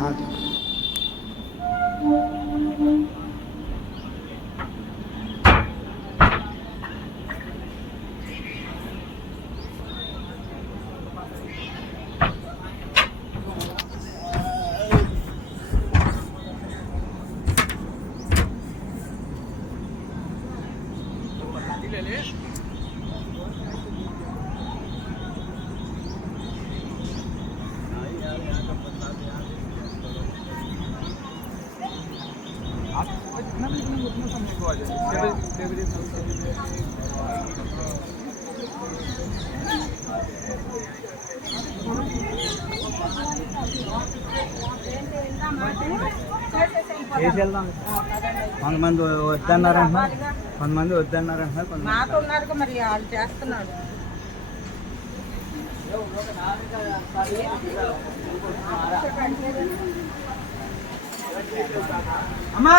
God. Dile, చేసి వెళ్దాం కొంతమంది వద్దన్నారు అంటున్నారు కొంతమంది వద్దన్నారు అంటున్నారు కొంతమంది మరి వాళ్ళు చేస్తున్నాడు అమ్మా!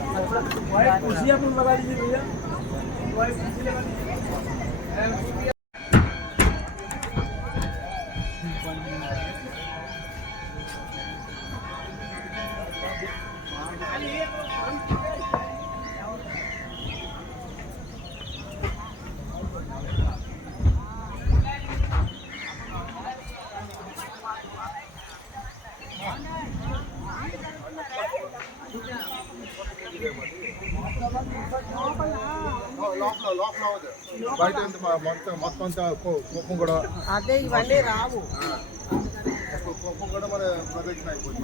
कुर्सी आप लगा दीजिए भैया Thank you. బయట మొత్తం మొత్తం అంతా కుప్పం కూడా. అదే ఇవన్నీ రావు. కుప్పం కూడా మన ప్రదక్షిణ అయిపోయింది.